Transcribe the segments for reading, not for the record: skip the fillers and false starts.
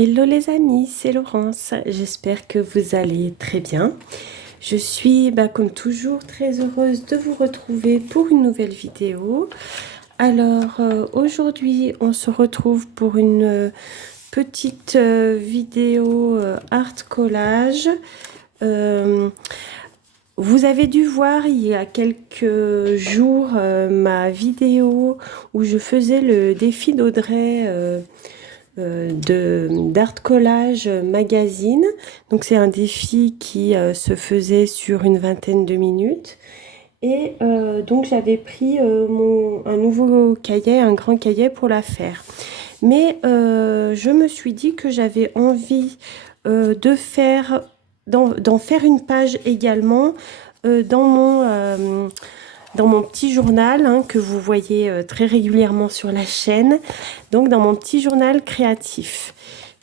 Hello les amis, c'est Laurence. J'espère que vous allez très bien. Je suis comme toujours très heureuse de vous retrouver pour une nouvelle vidéo. Alors aujourd'hui on se retrouve pour une petite vidéo art collage. Vous avez dû voir il y a quelques jours ma vidéo où je faisais le défi d'Audrey d'Art Collage Magazine. Donc c'est un défi qui se faisait sur une vingtaine de minutes. Et donc j'avais pris un nouveau cahier, un grand cahier pour la faire. Mais je me suis dit que j'avais envie d'en faire une page également dans mon petit journal que vous voyez très régulièrement sur la chaîne, donc dans mon petit journal créatif.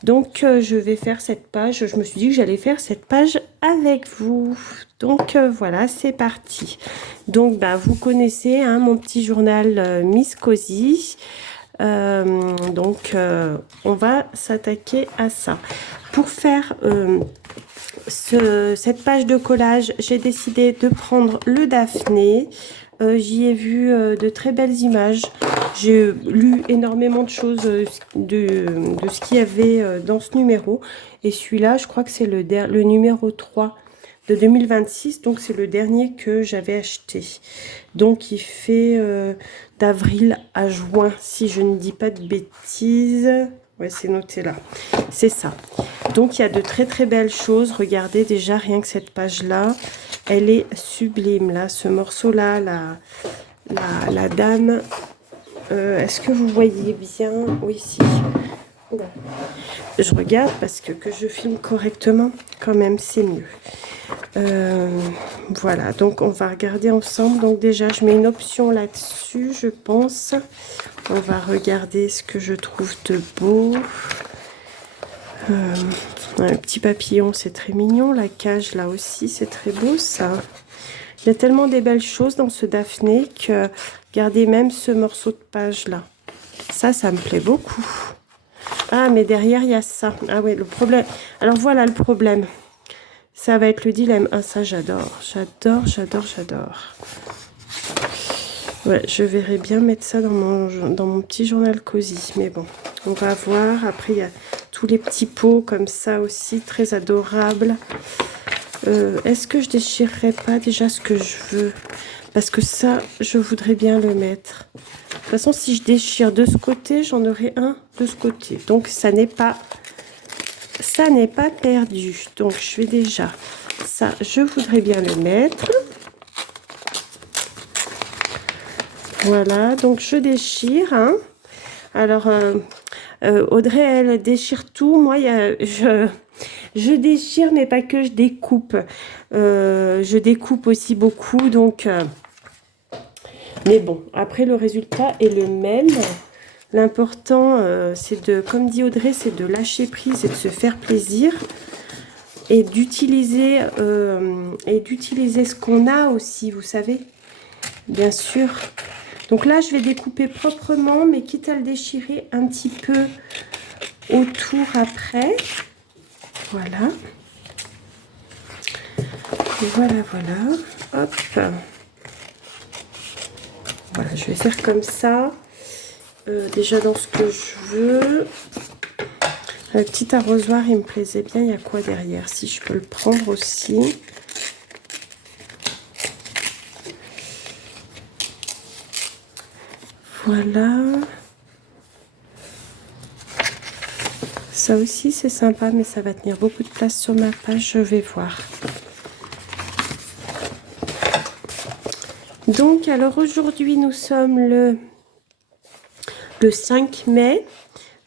Donc je vais faire cette page, je me suis dit que j'allais faire cette page avec vous. Donc voilà, c'est parti. Donc vous connaissez mon petit journal Miss Cozy. On va s'attaquer à ça. Pour faire cette page de collage, j'ai décidé de prendre le Daphné. J'y ai vu de très belles images. J'ai lu énormément de choses de ce qu'il y avait dans ce numéro. Et celui-là, je crois que c'est le numéro 3 de 2026. Donc, c'est le dernier que j'avais acheté. Donc, il fait d'avril à juin, si je ne dis pas de bêtises. Ouais, c'est noté là. C'est ça. Donc, il y a de très très belles choses. Regardez déjà, rien que cette page-là, elle est sublime. Là, ce morceau-là, la dame. Est-ce que vous voyez bien? Oui, si. Je regarde parce que je filme correctement, quand même, c'est mieux. Voilà, donc on va regarder ensemble. Donc déjà, je mets une option là-dessus, je pense. On va regarder ce que je trouve de beau. Un petit papillon, c'est très mignon. La cage, là aussi, c'est très beau, ça. Il y a tellement des belles choses dans ce Daphné que... Regardez même ce morceau de page-là. Ça me plaît beaucoup. Ah, mais derrière, il y a ça. Ah oui, le problème... Alors, voilà le problème. Ça va être le dilemme. Ah, ça, j'adore. J'adore, j'adore, j'adore. Ouais, je verrais bien mettre ça dans mon petit journal cosy. Mais bon, on va voir. Après, il y a tous les petits pots comme ça aussi, très adorables. Est-ce que je déchirerai pas déjà ce que je veux? Parce que ça, je voudrais bien le mettre. De toute façon, si je déchire de ce côté, j'en aurai un de ce côté. Donc, ça n'est pas perdu. Donc, je vais déjà... Ça, je voudrais bien le mettre. Voilà, donc je déchire. Alors, Audrey, elle déchire tout. Moi, je déchire, mais pas que, je découpe. Je découpe aussi beaucoup, donc... mais bon, après, le résultat est le même. L'important, c'est de, comme dit Audrey, c'est de lâcher prise et de se faire plaisir. Et d'utiliser ce qu'on a aussi, vous savez. Bien sûr. Donc là, je vais découper proprement, mais quitte à le déchirer un petit peu autour après. Voilà. Voilà, voilà. Hop. Voilà, je vais faire comme ça. Déjà dans ce que je veux. Le petit arrosoir, il me plaisait bien. Il y a quoi derrière? Si je peux le prendre aussi. Voilà. Ça aussi, c'est sympa, mais ça va tenir beaucoup de place sur ma page. Je vais voir. Donc, alors aujourd'hui, nous sommes le 5 mai.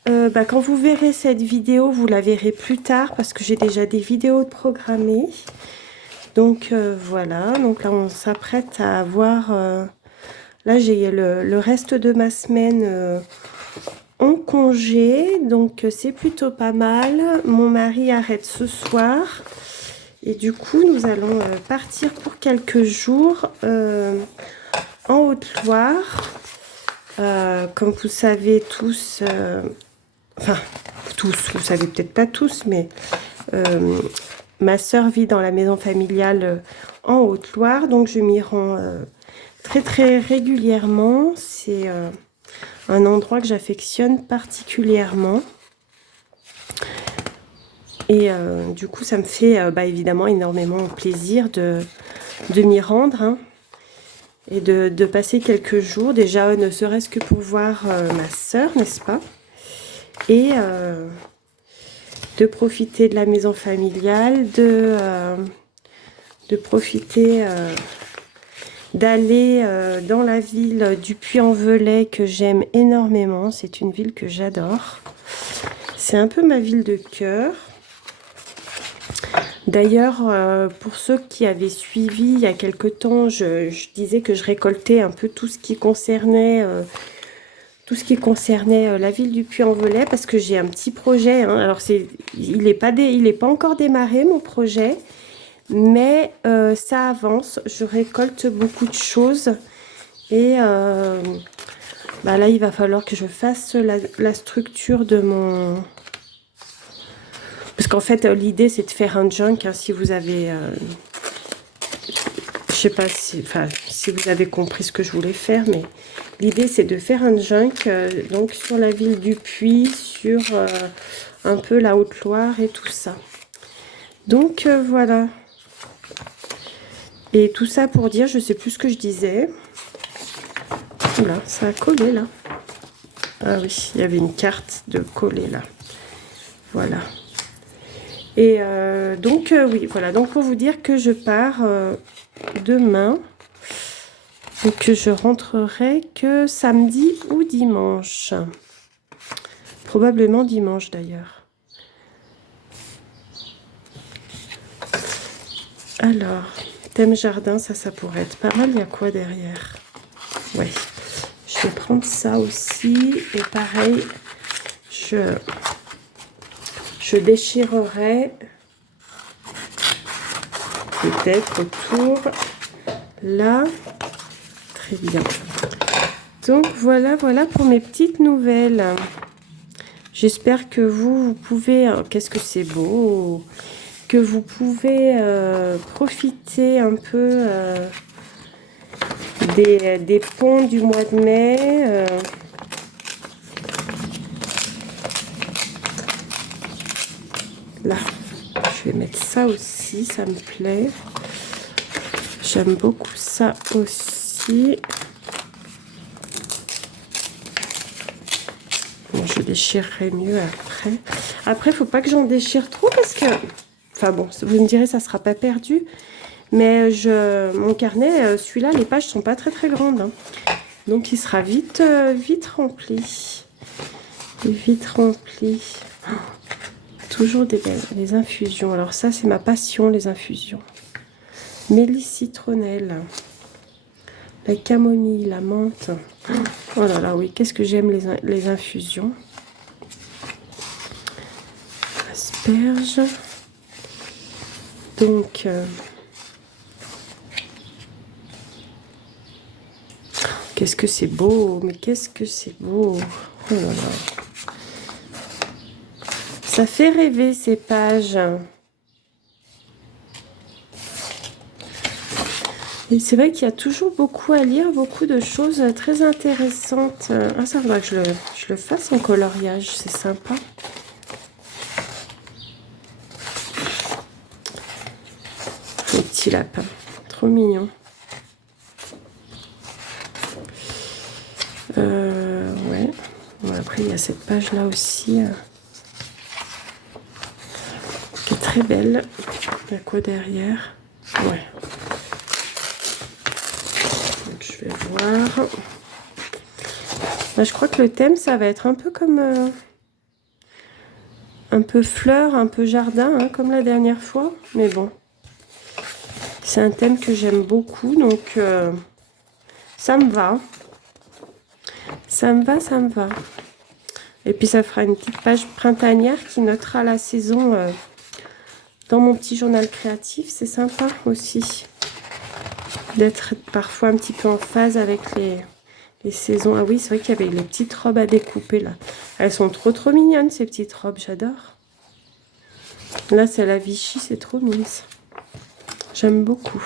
Quand vous verrez cette vidéo, vous la verrez plus tard parce que j'ai déjà des vidéos programmées. Donc, voilà. Donc là, on s'apprête à avoir... là, j'ai le reste de ma semaine en congé. Donc, c'est plutôt pas mal. Mon mari arrête ce soir. Et du coup, nous allons partir pour quelques jours en Haute-Loire. Comme vous savez tous, enfin, tous, vous savez peut-être pas tous, mais ma sœur vit dans la maison familiale en Haute-Loire, donc je m'y rends très très régulièrement. C'est un endroit que j'affectionne particulièrement. Et du coup, ça me fait évidemment énormément plaisir de m'y rendre, hein, et de passer quelques jours, déjà ne serait-ce que pour voir ma sœur, n'est-ce pas? Et de profiter de la maison familiale, de profiter d'aller dans la ville du Puy-en-Velay que j'aime énormément. C'est une ville que j'adore. C'est un peu ma ville de cœur. D'ailleurs, pour ceux qui avaient suivi il y a quelque temps, je disais que je récoltais un peu tout ce qui concernait la ville du Puy-en-Velay, parce que j'ai un petit projet, hein. Alors il n'est pas encore démarré mon projet, mais ça avance. Je récolte beaucoup de choses et là il va falloir que je fasse la structure de mon... Parce qu'en fait, l'idée, c'est de faire un junk, hein, si vous avez... je sais pas si vous avez compris ce que je voulais faire, mais l'idée, c'est de faire un junk donc sur la ville du Puy, sur un peu la Haute-Loire et tout ça. Donc, voilà. Et tout ça pour dire, je sais plus ce que je disais. Oula, ça a collé, là. Ah oui, il y avait une carte de coller, là. Voilà. Et donc, oui, voilà. Donc, pour vous dire que je pars demain et que je rentrerai que samedi ou dimanche. Probablement dimanche, d'ailleurs. Alors, thème jardin, ça pourrait être pas mal. Il y a quoi derrière? Ouais. Je vais prendre ça aussi. Et pareil, je déchirerai peut-être autour là. Très bien. Donc voilà pour mes petites nouvelles. J'espère que vous pouvez... Qu'est-ce que c'est beau! Que vous pouvez profiter un peu des ponts du mois de mai. Là, je vais mettre ça aussi, ça me plaît. J'aime beaucoup ça aussi. Bon, je déchirerai mieux après. Après, il ne faut pas que j'en déchire trop parce que... Enfin bon, vous me direz, ça ne sera pas perdu. Mais mon carnet, celui-là, les pages ne sont pas très très grandes, hein. Donc, il sera vite rempli. Vite rempli. Oh, toujours des infusions. Alors ça, c'est ma passion, les infusions. Mélisse citronnelle. La camomille, la menthe. Oh là là, oui, qu'est-ce que j'aime les infusions. Asperges. Donc, qu'est-ce que c'est beau, mais qu'est-ce que c'est beau. Oh là là. Ça fait rêver ces pages. Et c'est vrai qu'il y a toujours beaucoup à lire, beaucoup de choses très intéressantes. Ah, ça faudra que je le fasse en coloriage, c'est sympa. Les petits lapins, trop mignons. Ouais. Bon, après, il y a cette page-là aussi qui est très belle. Il y a quoi derrière? Ouais. Donc, je vais voir. Là, je crois que le thème, ça va être un peu comme... un peu fleur, un peu jardin, hein, comme la dernière fois. Mais bon. C'est un thème que j'aime beaucoup, donc ça me va. Ça me va, ça me va. Et puis ça fera une petite page printanière qui notera la saison dans mon petit journal créatif. C'est sympa aussi d'être parfois un petit peu en phase avec Les saisons. Ah oui, c'est vrai qu'il y avait les petites robes à découper là. Elles sont trop mignonnes ces petites robes, j'adore. Là, c'est la Vichy, c'est trop mignon. J'aime beaucoup.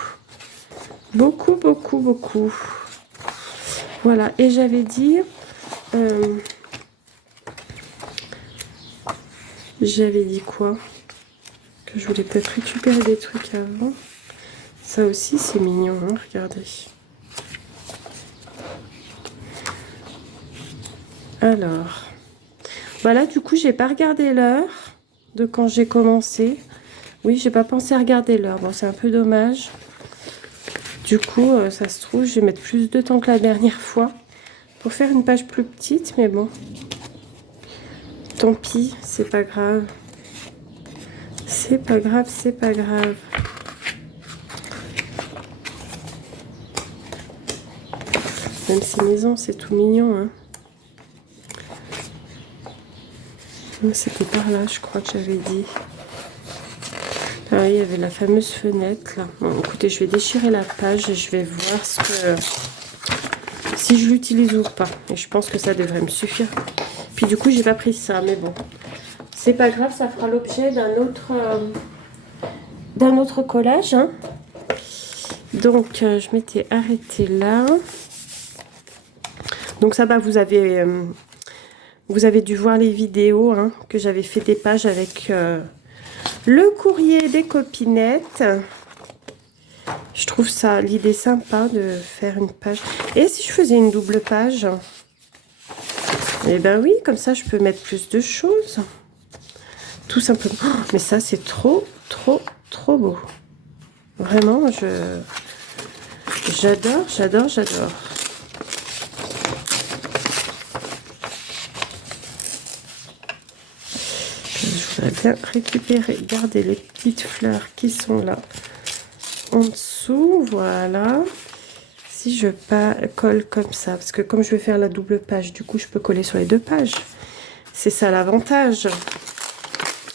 Beaucoup, beaucoup, beaucoup. Voilà, et j'avais dit... j'avais dit quoi? Que je voulais peut-être récupérer des trucs avant. Ça aussi, c'est mignon, hein, regardez. Alors, voilà, du coup, j'ai pas regardé l'heure de quand j'ai commencé. Oui, j'ai pas pensé à regarder l'heure. Bon, c'est un peu dommage. Du coup, ça se trouve, je vais mettre plus de temps que la dernière fois pour faire une page plus petite, mais bon. Tant pis, c'est pas grave. C'est pas grave, c'est pas grave. Même ces maisons, c'est tout mignon, hein. C'était par là, je crois que j'avais dit. Ah oui, il y avait la fameuse fenêtre, là. Bon, écoutez, je vais déchirer la page et je vais voir si je l'utilise ou pas. Et je pense que ça devrait me suffire. Puis du coup, j'ai pas pris ça, mais bon. C'est pas grave, ça fera l'objet d'un autre collage, hein. Donc, je m'étais arrêtée là. Donc ça va, vous avez dû voir les vidéos, hein, que j'avais fait des pages avec le courrier des copinettes. Je trouve ça, l'idée sympa de faire une page. Et si je faisais une double page? Eh ben oui, comme ça, je peux mettre plus de choses. Tout simplement. Oh, mais ça, c'est trop beau. Vraiment, j'adore, j'adore, j'adore. Je voudrais bien récupérer, garder les petites fleurs qui sont là en dessous. Voilà. Si je colle comme ça, parce que comme je vais faire la double page, du coup, je peux coller sur les deux pages. C'est ça l'avantage.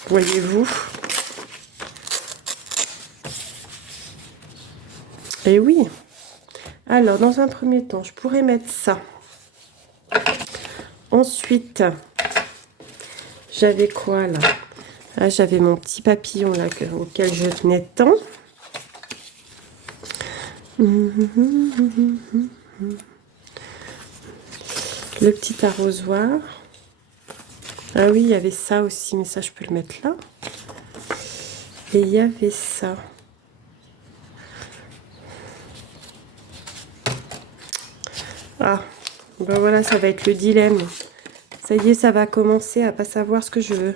Voyez-vous? Et oui. Alors, dans un premier temps, je pourrais mettre ça. Ensuite, j'avais quoi là? Ah, j'avais mon petit papillon là auquel je tenais tant. Le petit arrosoir. Ah oui, il y avait ça aussi, mais ça, je peux le mettre là. Et il y avait ça. Ah, ben voilà, ça va être le dilemme. Ça y est, ça va commencer à pas savoir ce que je veux.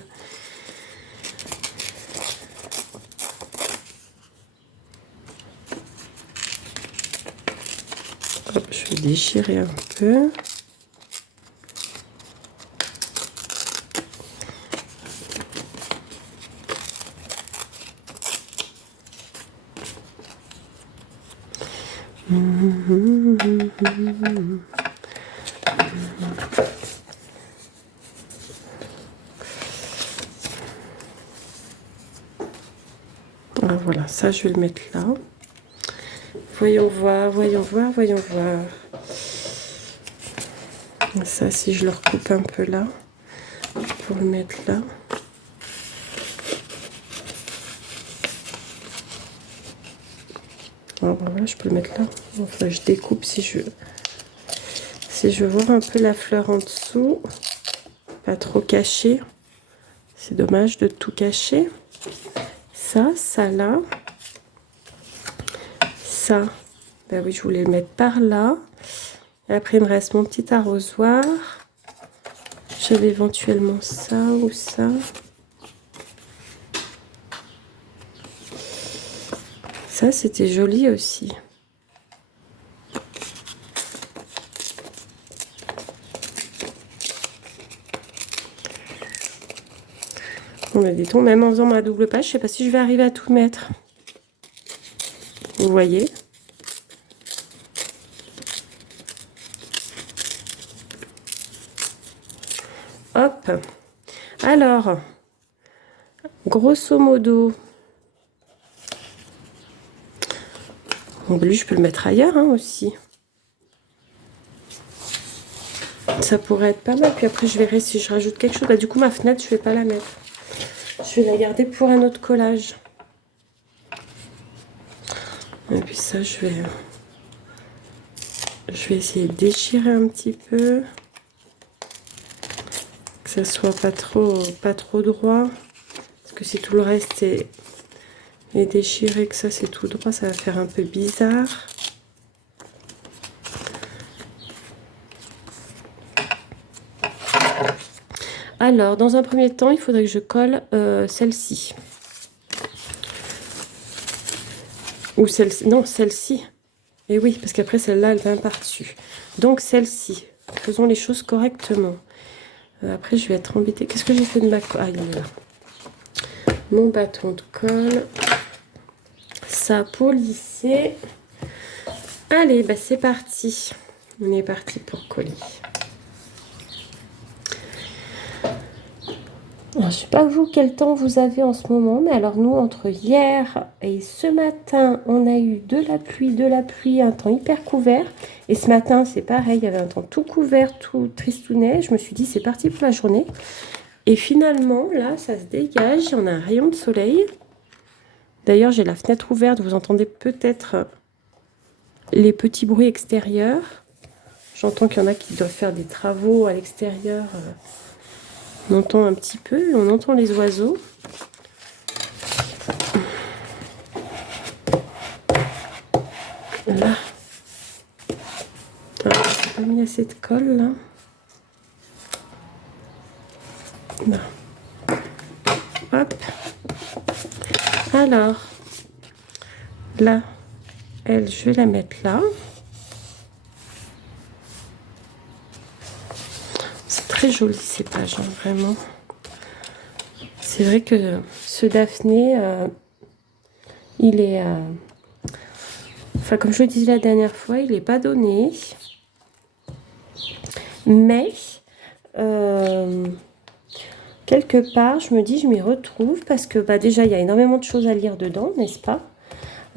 Hop, je vais déchirer un peu. Ah, voilà, ça je vais le mettre là. Voyons voir, voyons voir, voyons voir. Ça, si je le recoupe un peu là, pour le mettre là. Alors, voilà, je peux le mettre là. Enfin, je découpe si je veux voir un peu la fleur en dessous. Pas trop caché. C'est dommage de tout cacher. Ça là. Ça. Ben oui, je voulais le mettre par là. Et après, il me reste mon petit arrosoir. J'avais éventuellement ça ou ça. Ça, c'était joli aussi. Bon, bah, dit-on, même en faisant ma double page, je sais pas si je vais arriver à tout mettre. Vous voyez? Hop. Alors, grosso modo, bon, lui, je peux le mettre ailleurs hein, aussi. Ça pourrait être pas mal. Puis après, je verrai si je rajoute quelque chose. Bah, du coup, ma fenêtre, je vais pas la mettre. Je vais la garder pour un autre collage. Et puis ça, je vais essayer de déchirer un petit peu. Que ça soit pas trop droit. Parce que si tout le reste est déchiré, que ça c'est tout droit, ça va faire un peu bizarre. Alors, dans un premier temps, il faudrait que je colle celle-ci. Ou celle-ci. Non, celle-ci. Et oui, parce qu'après, celle-là, elle vient par-dessus. Donc, celle-ci. Faisons les choses correctement. Après, je vais être embêtée. Qu'est-ce que j'ai fait de ma colle? Ah, il est là. Mon bâton de colle. Ça pour lisser. Allez, bah, c'est parti. On est parti pour coller. Alors, je ne sais pas vous quel temps vous avez en ce moment, mais alors nous, entre hier et ce matin, on a eu de la pluie, un temps hyper couvert. Et ce matin, c'est pareil, il y avait un temps tout couvert, tout tristounet. Je me suis dit, c'est parti pour la journée. Et finalement, là, ça se dégage, on a un rayon de soleil. D'ailleurs, j'ai la fenêtre ouverte, vous entendez peut-être les petits bruits extérieurs. J'entends qu'il y en a qui doivent faire des travaux à l'extérieur. On entend un petit peu, on entend les oiseaux. Là. Ah, j'ai pas mis assez de colle là. Là. Hop. Alors, là, elle, je vais la mettre là. C'est très joli ces pages, hein, vraiment. C'est vrai que ce Daphné, il est... enfin, comme je le disais la dernière fois, il n'est pas donné. Mais, quelque part, je me dis, je m'y retrouve parce que bah, déjà, il y a énormément de choses à lire dedans, n'est-ce pas?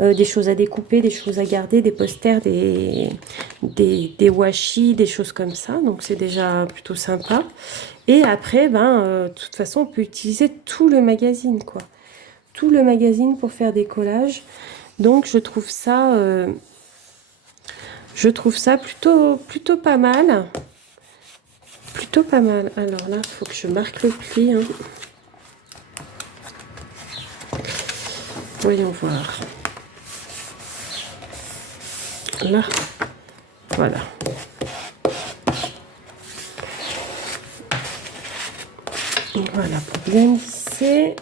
Des choses à découper, des choses à garder, des posters, des washi, des choses comme ça. Donc, c'est déjà plutôt sympa. Et après, de toute façon, on peut utiliser tout le magazine, quoi. Tout le magazine pour faire des collages. Donc, je trouve ça plutôt pas mal. Plutôt pas mal. Alors là, il faut que je marque le pli. Hein. Voyons voir. Là, voilà. Voilà, pour bien lisser.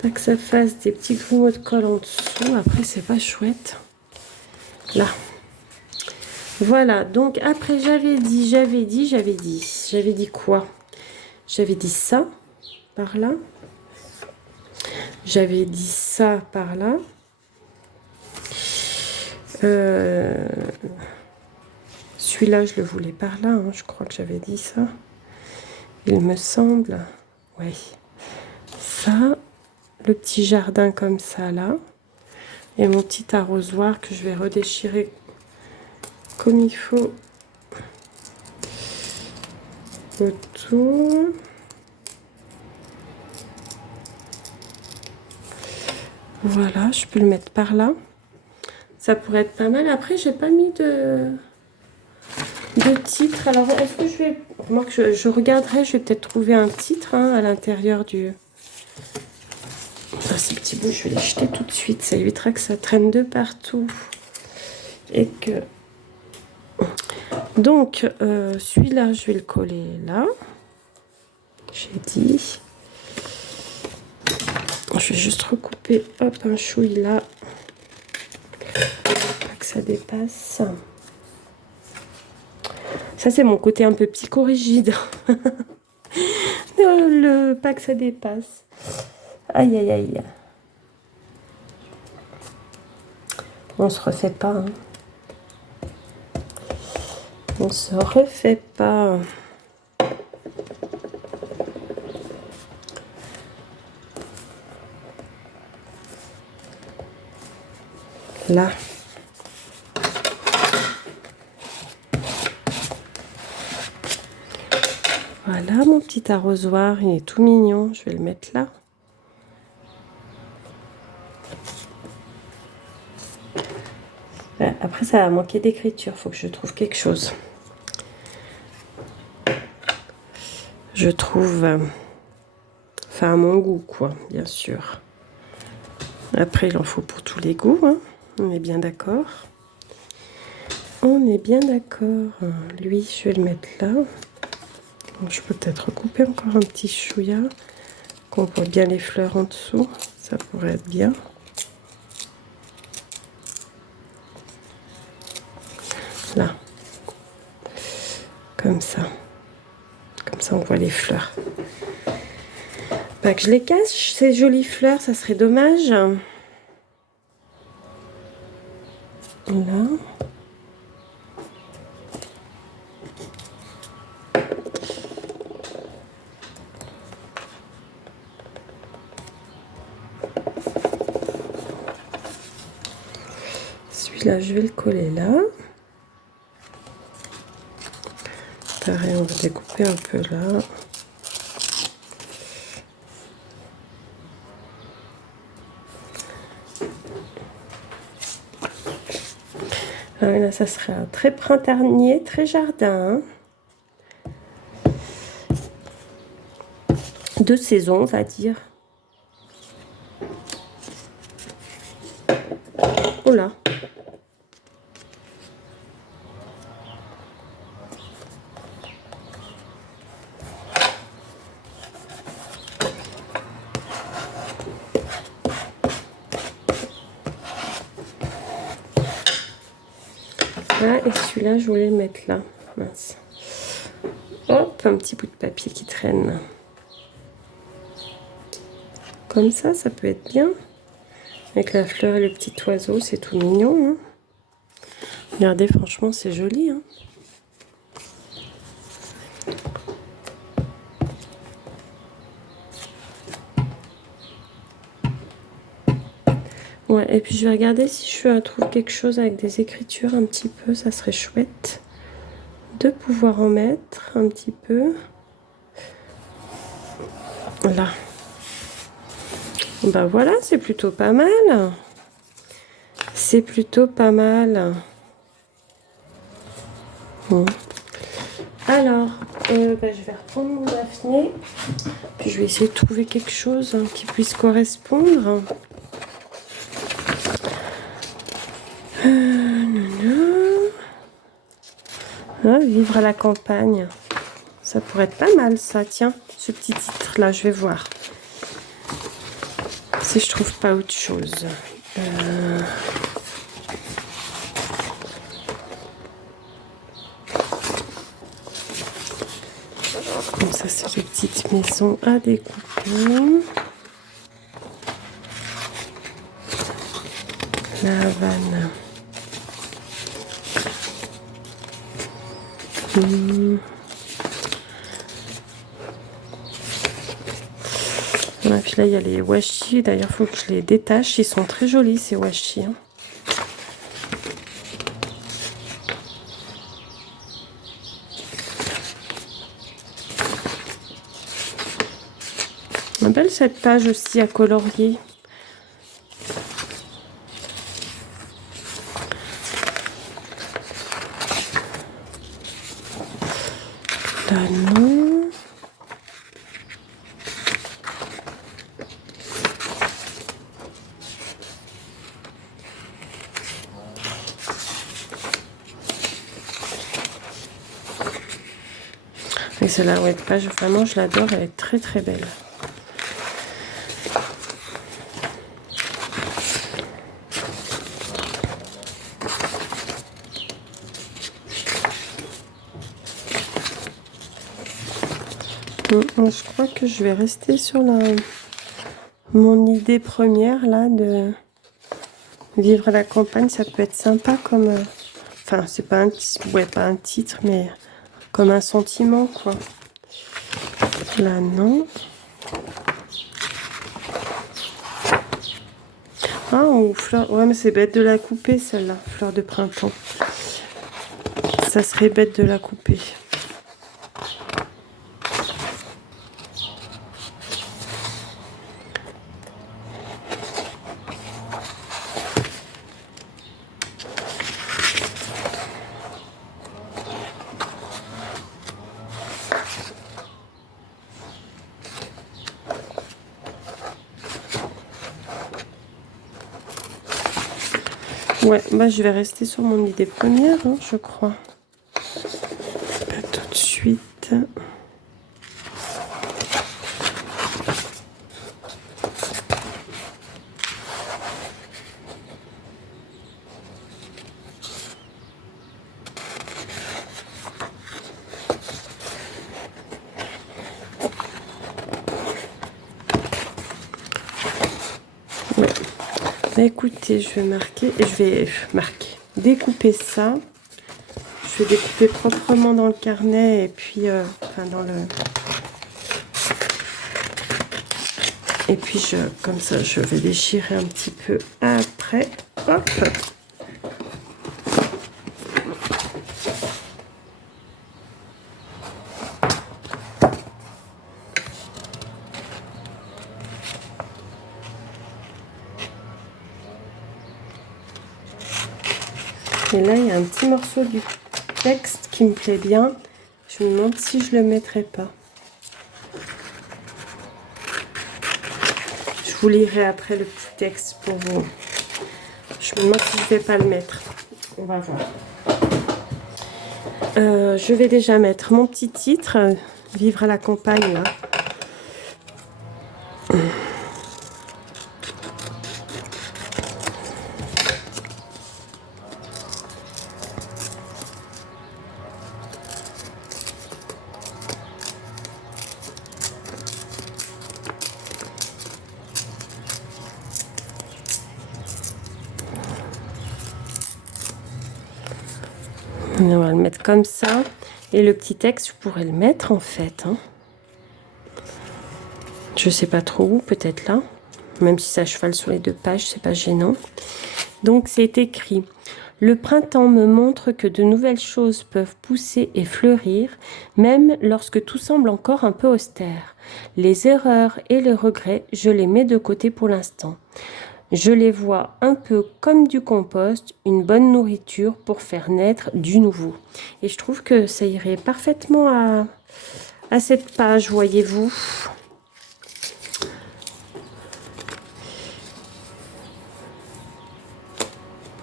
Pas que ça fasse des petits grumeaux de colle en dessous. Après, c'est pas chouette. Là. Voilà, donc après, j'avais dit quoi? J'avais dit ça, par là. J'avais dit ça, par là. Celui-là, je le voulais par là, hein, je crois que j'avais dit ça. Il me semble. Oui. Ça, le petit jardin comme ça, là. Et mon petit arrosoir que je vais redéchirer comme il faut autour. Voilà, je peux le mettre par là. Ça pourrait être pas mal. Après, j'ai pas mis de titre. Alors, est-ce que je vais... Remarque, je regarderai, je vais peut-être trouver un titre hein, à l'intérieur du... Enfin, ces petits bouts, je vais les jeter tout de suite. Ça évitera que ça traîne de partout. Et que... Donc, celui-là, je vais le coller là. J'ai dit... Je vais juste recouper, hop, un chouille là. Pas que ça dépasse. Ça, c'est mon côté un peu psychorigide. Pas que ça dépasse. Aïe, aïe, aïe. On se refait pas. Hein. On se refait pas. Là. Voilà mon petit arrosoir, il est tout mignon. Je vais le mettre là. Après, ça va manquer d'écriture. Il faut que je trouve quelque chose. Je trouve... enfin, à mon goût, quoi, bien sûr. Après, il en faut pour tous les goûts. Hein. On est bien d'accord. On est bien d'accord. Lui, je vais le mettre là. Donc, je peux peut-être recouper encore un petit chouïa. Qu'on voit bien les fleurs en dessous. Ça pourrait être bien. Là. Comme ça. Comme ça, on voit les fleurs. Pas que je les cache, ces jolies fleurs, ça serait dommage. Là. Celui-là, je vais le coller là. Pareil, on va découper un peu là. Ah, là, ça serait un très printanier, très jardin. De saison, on va dire. Oh là. Ah, et celui-là, je voulais le mettre là. Mince. Hop, un petit bout de papier qui traîne. Comme ça peut être bien. Avec la fleur et le petit oiseau, c'est tout mignon. Hein. Regardez, franchement, c'est joli. Hein. Ouais, et puis je vais regarder si je trouve quelque chose avec des écritures un petit peu. Ça serait chouette de pouvoir en mettre un petit peu. Là. Ben voilà, c'est plutôt pas mal. C'est plutôt pas mal. Bon. Alors, je vais reprendre mon Daphné. Puis je vais essayer de trouver quelque chose qui puisse correspondre. Ah, vivre à la campagne. Ça pourrait être pas mal ça, tiens, ce petit titre là, je vais voir. Si je trouve pas autre chose. Comme ça, c'est les petites maisons à découper. La Havane. Et puis là, il y a les washi. D'ailleurs, il faut que je les détache. Ils sont très jolis, ces washi. Hein. Belle cette page aussi à colorier. Là, non. Et celle-là, ouais, page, vraiment, je l'adore. Elle est très très belle. Je crois que je vais rester sur mon idée première là de vivre à la campagne. Ça peut être sympa comme enfin c'est pas un pas un titre mais comme un sentiment quoi. Là non. Ah ou fleur, ouais mais c'est bête de la couper celle-là, fleur de printemps. Ça serait bête de la couper. Ouais, bah je vais rester sur mon idée première, hein, je crois. Pas tout de suite. Ouais. Bah, écoutez, je vais découper ça. Je vais découper proprement dans le carnet et puis enfin dans le. Et puis comme ça, je vais déchirer un petit peu après. Hop. Et là, il y a un petit morceau du texte qui me plaît bien. Je me demande si je le mettrai pas. Je vous lirai après le petit texte pour vous. Je me demande si je vais pas le mettre. On va voir. Je vais déjà mettre mon petit titre, Vivre à la campagne, là. On va le mettre comme ça. Et le petit texte, je pourrais le mettre en fait. Hein. Je sais pas trop où, peut-être là. Même si ça cheval sur les 2 pages, c'est pas gênant. Donc c'est écrit. Le printemps me montre que de nouvelles choses peuvent pousser et fleurir, même lorsque tout semble encore un peu austère. Les erreurs et les regrets, je les mets de côté pour l'instant. Je les vois un peu comme du compost, une bonne nourriture pour faire naître du nouveau. Et je trouve que ça irait parfaitement à cette page, voyez-vous.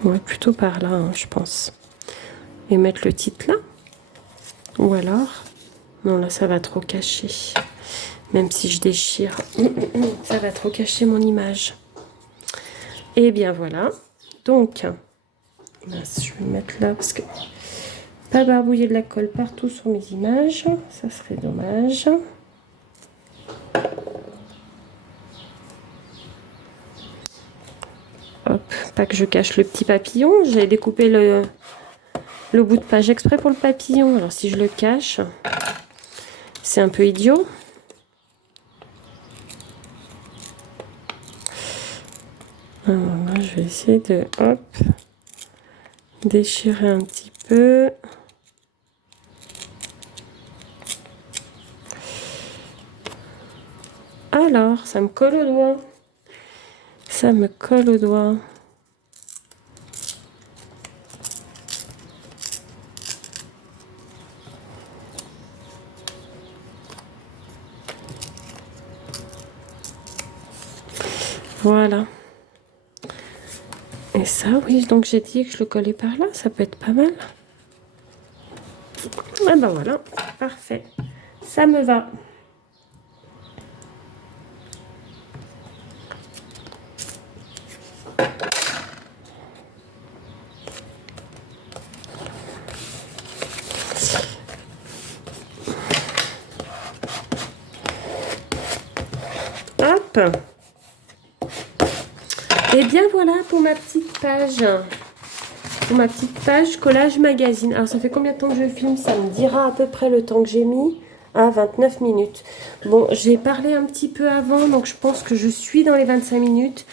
Ouais, plutôt par là, hein, je pense. Et mettre le titre là. Ou alors... Non, là, ça va trop cacher. Même si je déchire, ça va trop cacher mon image. Et bien voilà. Donc, je vais le mettre là parce que pas barbouiller de la colle partout sur mes images. Ça serait dommage. Hop, pas que je cache le petit papillon. J'ai découpé le bout de page exprès pour le papillon. Alors si je le cache, c'est un peu idiot. Alors là, je vais essayer de déchirer un petit peu. Alors, ça me colle au doigt. Ça me colle au doigt. Voilà. Et ça, oui, donc j'ai dit que je le collais par là, ça peut être pas mal. Ah ben voilà, parfait. Ça me va. Hop. Et bien voilà pour ma petite page. Pour ma petite page collage magazine. Alors ça fait combien de temps que je filme? Ça me dira à peu près le temps que j'ai mis. À 29 minutes. Bon, j'ai parlé un petit peu avant, donc je pense que je suis dans les 25 minutes.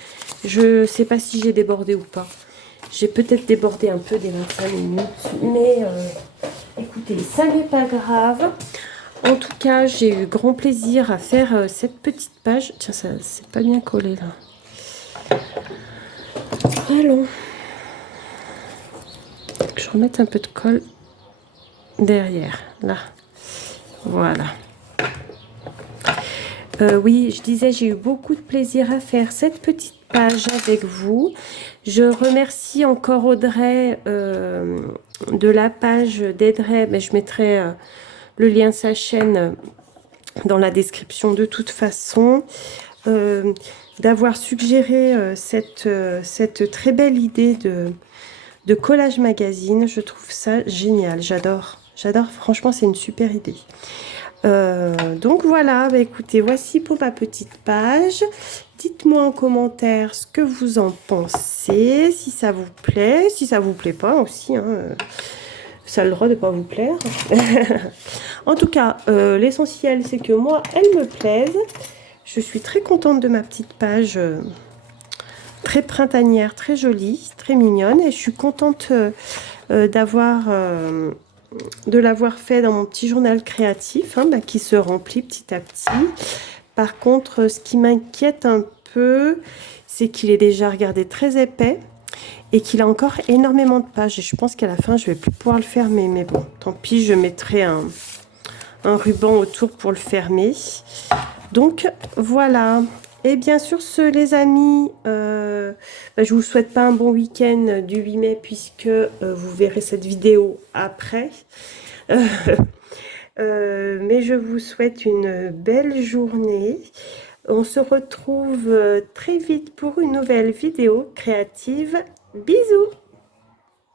Je sais pas si j'ai débordé ou pas. J'ai peut-être débordé un peu des 25 minutes, mais écoutez, ça n'est pas grave. En tout cas, j'ai eu grand plaisir à faire cette petite page. Tiens, ça c'est pas bien collé là. Allons. Je remette un peu de colle derrière, là. Voilà. Oui, je disais, j'ai eu beaucoup de plaisir à faire cette petite page avec vous. Je remercie encore Audrey de la page d'Audrey. Mais je mettrai le lien de sa chaîne dans la description de toute façon. D'avoir suggéré cette très belle idée de collage magazine. Je trouve ça génial, j'adore. J'adore, franchement, c'est une super idée. Donc voilà, bah écoutez, voici pour ma petite page. Dites-moi en commentaire ce que vous en pensez, si ça vous plaît, si ça vous plaît pas aussi, hein, ça a le droit de pas vous plaire. En tout cas, l'essentiel, c'est que moi, elle me plaise. Je suis très contente de ma petite page, très printanière, très jolie, très mignonne. Et je suis contente de l'avoir fait dans mon petit journal créatif, hein, qui se remplit petit à petit. Par contre, ce qui m'inquiète un peu, c'est qu'il est déjà, regardez, très épais et qu'il a encore énormément de pages. Et je pense qu'à la fin, je vais plus pouvoir le fermer. Mais bon, tant pis, je mettrai un ruban autour pour le fermer. Donc, voilà. Et bien sûr, les amis, je vous souhaite pas un bon week-end du 8 mai puisque vous verrez cette vidéo après. Mais je vous souhaite une belle journée. On se retrouve très vite pour une nouvelle vidéo créative. Bisous!